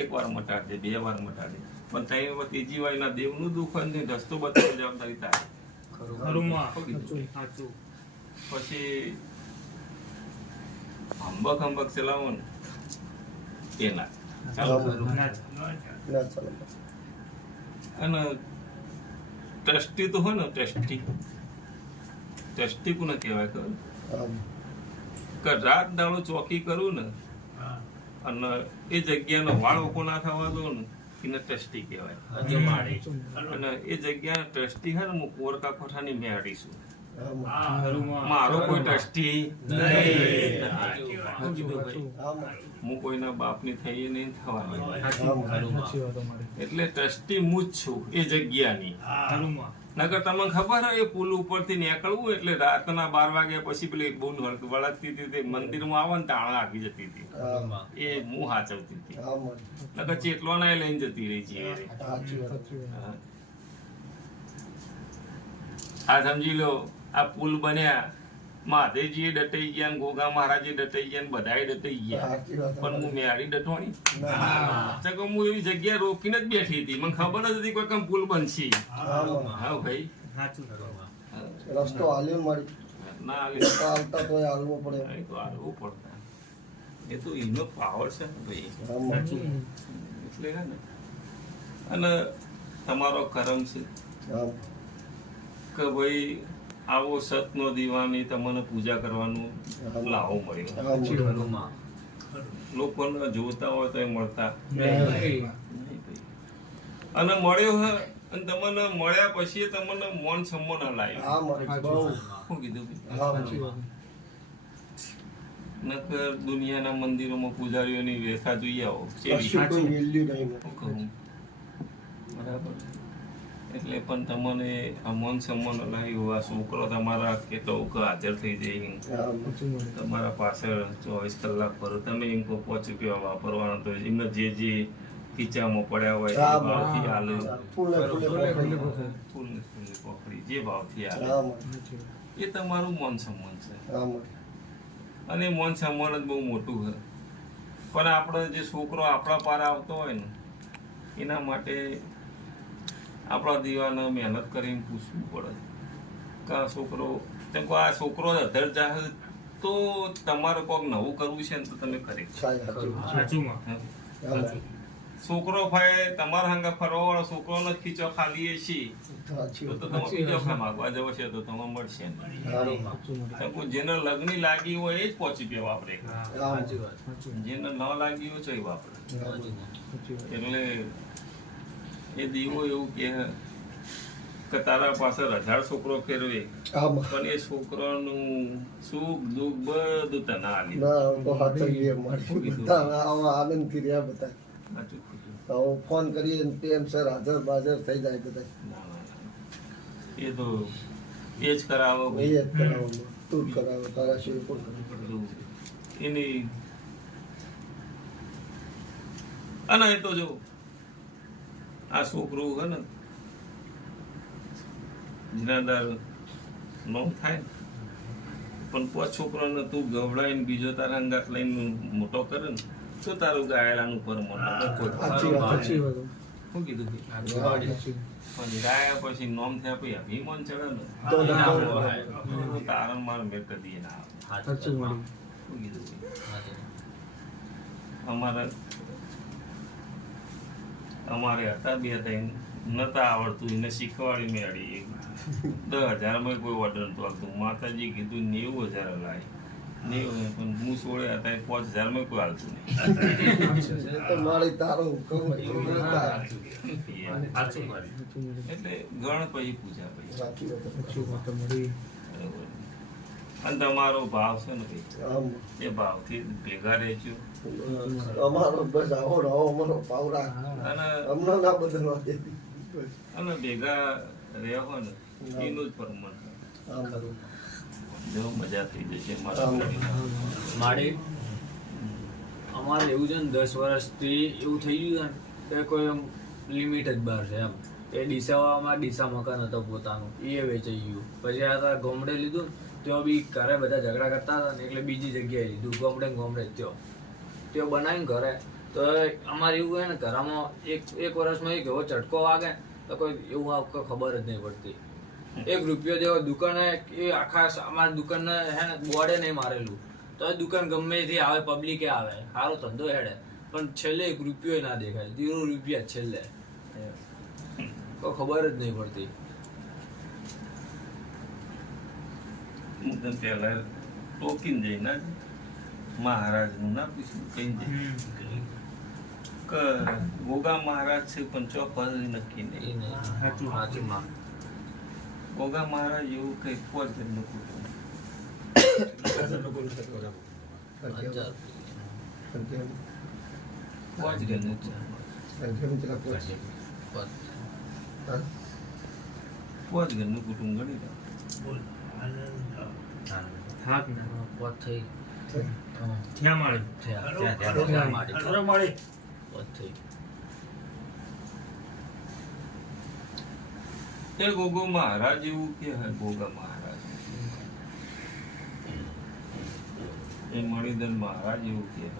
એક વાર મટાડ દે, 2 વાર મટાડ દે, પણ ત્રીજી વાર એના દેવનું દુઃખ હોય ને રસ્તો બતાવવાની જવાબદારી તારી. પછી હંબક ચલાવો ને એ ના અને ટ્રસ્ટી તો હોય ને ટ્રસ્ટી કોને કહેવાય ખબર? કે રાત દાડો ચોકી કરું ને અને એ જગ્યાનો વાળો કોના થવા દો ને એને ટ્રસ્ટી કહેવાય. અને એ જગ્યા ટ્રસ્ટી હે ને હું કોરકા કોઠાની મેળવી છું, મારો કોઈ ટ્રસ્ટી હું કોઈના બાપની થઈ નહીં થવાની, એટલે ટ્રસ્ટી હું જ છું એ જગ્યાની. નકર તમને ખબર હોય એ પુલ ઉપરથી નીકળવું એટલે રાતના 12 વાગ્યા પછી પેલી બહુ વળગતી હતી મંદિરમાં આવે ને તાળા આપી જતી હતી, એ હું હાચવતી હતી. નકર ચેટલો ના લઈને જતી રહી છે. આ સમજી લો આ પુલ બન્યા, મહાદેવજી ડટાઈ ગયા ને ગોગા મહારાજે ડટાઈ ગયા ને બધાએ ડટાઈ ગયા, પણ હું મેળી ડટવાની હું એવી જગ્યા રોકીને જ બેઠી હતી, મને ખબર જ હતી કોઈ પુલ બનશે. હા ભાઈ રસ્તો હાલ્યો મારી ના આવતા તો હાલવો પડે, તો હાલવું પડતા, એ તો એનો પાવર છે ને ભાઈ. એટલે હે ને અને તમારો કરમ છે કે ભાઈ આવો સતનો દીવાની તમને પૂજા કરવાનું લાવો મળ્યો. લોકોને જોતા હોય તો એ મળતા અને મળ્યો હે અને તમને મળ્યા પછી તમને મન સન્માન લાવ્યું. શું કીધું? નકર દુનિયાના મંદિરોમાં પૂજારીઓની વેશા જોઈ આવો બરાબર. એટલે પણ તમને આ મન સન્માન લાવ્યું, આ છોકરો તમારા કેટલો હાજર થઈ જાય, તમારા પાછળ 24 કલાક પર તમે એમ કહો 5 રૂપિયા વાપરવાના તો એમને જે ખીચામાં પડ્યા હોય એ ભાવથી હાલે, ફૂલને પોખડી જે ભાવથી હાલે એ તમારું મન સન્માન છે. અને મન સન્માન જ બહુ મોટું છે. પણ આપણો જે છોકરો આપણા પાર આવતો હોય ને એના માટે આપણા દીવાને મહેનત કરીને પૂછવું પડે કે આ છોકરો અધર જાય તો તમારે કોઈક નવું કરવું છે ને તો તમે કરી છોકરો ભાઈ તમારા હંગા ફરવા વાળો છોકરો ને ખીચો ખાલી છીએ તો તમે બીજો માગવા જવો છે તો તમે મળશે ને. જેને લગ્ન લાગી હોય એ જ 5 રૂપિયા વાપરે, જેને ન લાગી હોય તો એ વાપરે. એટલે એ દીવો એવું કે કે તારા પાછળ 1000 છોકરો ફેરવે આમાં પણ એ છોકરાનું સુખ દુઃખ બધું તને આલી ના તો હાથવીએ મારી બધા આવા આનંદથી રહ્યા બધા સાચું ખોટું? તો ફોન કરીએ ને ટેમસર હાજર બાજર થઈ જાય બધા ના, ના, ના. એ તો એ જ કરાવો એ જ કરાવવામાં તું જ કરાવે તારા સિવાય કોણ કરે? બધું એની અને એ તો જો આ છોકરું છે ને જીનાદાર નોમ થાય ને પણ પોત છોકરાને તું ગવડાવીને બીજો તારા અંગાત લઈને મોટો કરે ને તો તારું ગાયેલાનું પરમણ સાચી વાત સાચી વાત શું કીધું ભાઈ? સાચી પણ ગાયા પછી નોમ થયા પછી અભિમાન ચડે ને તો ના ના હોય. તો તારણ માર મેં કદી ના આવે. સાચું મળ્યું શું કીધું ભાઈ? અમારે હતા બે ત્રણ નતા આવડતું એને શીખવાડી મેળી 10,000 માં કોઈ ઓર્ડર નતું આવતું માતાજી કીધું 90,000 લાય 90 પણ હું 16 હતા 5,000 માં કોઈ હાલતું એ તો મારી તારો હુકમ હોય. નહીં સાચું મારી. સાચું મળ્યું એટલે ગણ પછી પૂજા પછી સાચી વાત સાચું વાત મળી બરાબર. અને તમારો ભાવ છે ને ભાઈ આમ એ ભાવથી ભેગા રહેજો અમારો બસ આવો રહો અમારો પાવરા અને હમણાં ના બદલવા દેતી અને ભેગા રહેવો ને એનું જ પરમણ આમ જો મજા થઈ જશે મારા આમ. ઘરની. માડી અમારે એવું છે ને 10 વર્ષથી એવું થઈ ગયું છે ને કે કોઈ આમ લિમિટ જ બહાર છે એમ એ ડીસામાં મકાન હતો પોતાનું એ વેચાઈ ગયું પછી આ તારા ગામડે લીધું ને ત્યાં બી ઘરે બધા ઝઘડા કરતા હતા ને એટલે બીજી જગ્યાએ લીધું ગામડે ત્યાં બનાવીને ઘરે તો અમારે એવું હોય ને ઘરમાં એક વર્ષમાં એક એવો ચટકો વાગે તો કોઈ એવું કોઈ ખબર જ નહીં પડતી 1 રૂપિયો જેવો દુકાને એ આખા અમારી દુકાનને હે ને બોર્ડે નહીં મારેલું તો એ દુકાન ગમે તે આવે પબ્લિકે આવે સારો ધંધો હેડે પણ છેલ્લે 1 રૂપિયો ના દેખાય 0 રૂપિયા છેલ્લે કોઈ ખબર જ નહીં પડતી હું તને પહેલા ટોકીને જઈને મહારાજનું ના પૂછ્યું કઈ જાય કે ગોગા મહારાજ છે પણ ચોપર નક્કી એ નહીં નહીં સાચું માં ગોગા મહારાજ એવું કઈ પોત જન્મ કુટુંબ હજાર. પોત ઘરનું પોત ઘરનું કુટુંબ ગણી લો. બોલ આનંદ હાથ ના પોત થઈ ત્યાં મળે. થયા માડી ખરો મળે પોત થઈ એ ગોગો મહારાજ એવું કે હે ગોગા મહારાજ એ મણિધર મહારાજ એવું કે હે.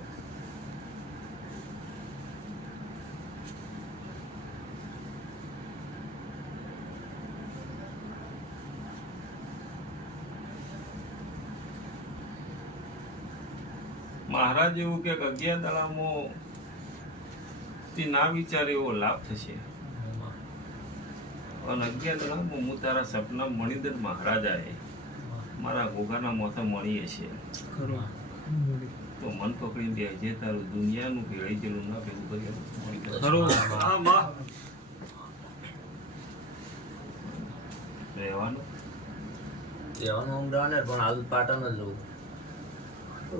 મહારાજ એવું કે 11 દાડામાં તે ના વિચારે એવો લાભ થશે અને 11 દાડામાં હું તારા સપના મણિધર મહારાજાએ મારા ગોગાના મોતે મળી હશે ખરો તો મન પકડી દે જે તારું દુનિયાનું ભેળી ગયેલું ના ભેગું કરી ખરો હા માં રહેવાનું રહેવાનું આમ રાનેર પણ હાલ પાટણ જ રહું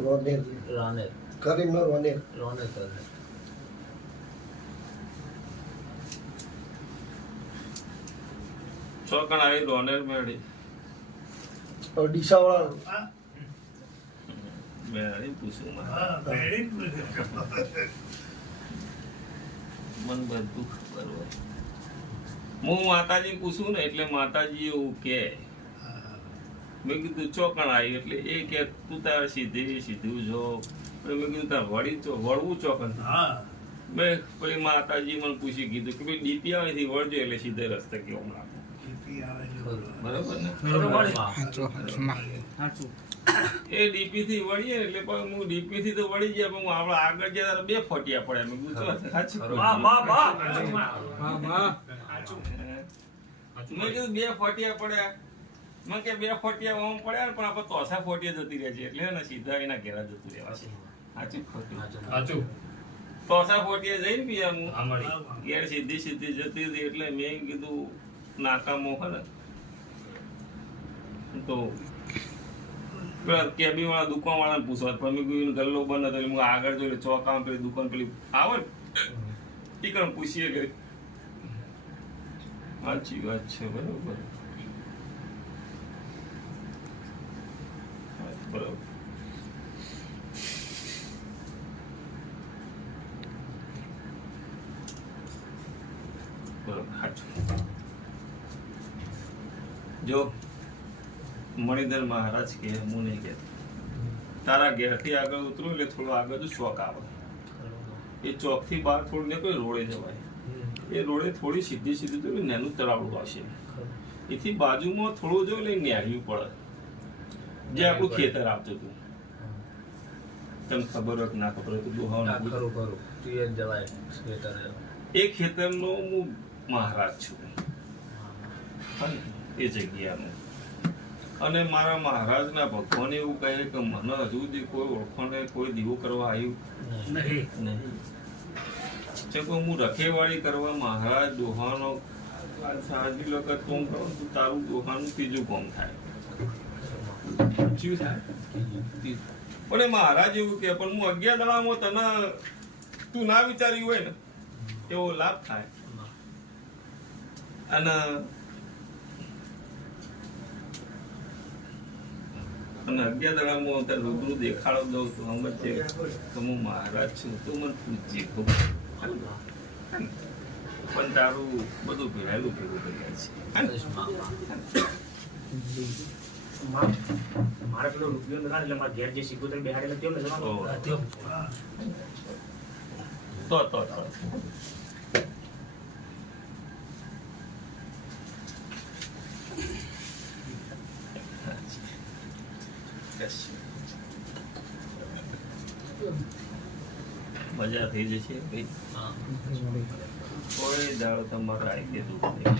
રોનેર રાનેર કરીમનો રોનેર રાનેર કરે ચોકણ આવી રોનેર મેળી ડીસાવાળા મેળી પૂછું મારે હા very good. મન બધું ખબર હોય હું માતાજી પૂછું ને એટલે માતાજી એવું કે મેં કીધું ચોકણ આવી એટલે એ કે તું તાર સીધું જો પછી મેં કીધું તાર વળવું ચોકણ હા મેં પછી માતાજી મને પૂછી કીધું કે ભાઈ ડીપી આવેથી વળજો એટલે સીધે રસ્તે કેવો નાખો જીપી આવે છે. બરાબર ને સાચું એ ડીપી થી વળીએ એટલે પણ હું ડીપી થી તો વળી ગયા પણ હું આપણે આગળ જતા 2 ફોટિયા પડ્યા મેં કીધું સાચું વાહ વાહ વાહ હા હા મેં કીધું 2 ફોટિયા પડ્યા મેં કે 2 ફોટિયા ઓમ પડ્યા ને પણ આપણે તોસા ફોટિયા જતી રહે છે એટલે ને સીધા એના ઘેરા જતું રહેવાશે સાચું ખોટું સાચું. તોસા ફોટિયા જઈને બી હું આ મળી. ઘેર સીધી જતી હતી એટલે મેં કીધું નાકામો હે ને તો પેલા કેબી વાળા દુકાન વાળાને પૂછવા પણ મેં કીધું ગલ્લો બંધ હતો એટલે હું આગળ જોઈ ચોકામાં પેલી દુકાન પેલી આવે ને એ કણ પૂછીએ કે સાચી વાત છે બરોબર બરોબર બરોબર સાચું જો મણિધર મહારાજ કે હું નહીં કહેતો તારા ઘેરથી આગળ ઉતરું એટલે થોડો આગળ તો ચોક આવે એ ચોકથી બહાર થોડું ને કોઈ રોડે જવાય એ રોડે થોડી સીધી સીધી તો નાનું તળાવડું આવશે એથી બાજુમાં થોડું જો એટલે ન્યાર્યું પડે જે આપણું ખેતર આવતું હતું તને ખબર હોય કે ના ખબર હોય તો દોહાવાનું ખરું ખરું તું જ જવાય ખેતરે. એ ખેતરનો હું મહારાજ છું એ જગ્યાનો અને મારા મહારાજના ભગવાન એવું કહે કે મને હજુ સુધી કોઈ ઓળખોને કોઈ દીવો કરવા આવ્યું નહીં. નહીં હું રખેવાળી કરવા મહારાજ દોહાનો સાજી વખત કોમ કરું તો તારું દોહાનું ત્રીજું કોમ થાય પણ એ મહારાજ એવું કે પણ હું 11 દાડામાં તને તું ના વિચાર્યું હોય ને એવો લાભ થાય અને 11 દાડામાં તને રૂબરૂ દેખાડો દઉં તો સમજશે કે હું મહારાજ છું તો મને પૂછજે પણ તારું બધું ભેળેલું ભેગું કરી છે મારે પેલો રૂપિયો નથી એટલે મારા ઘેર જે સિકોતર બેહાડેલા તેઓ નજર ઓહ. તો મજા થઈ જશે ભાઈ કોઈ દાડો તમારે આવી દે દુઃખ નહીં.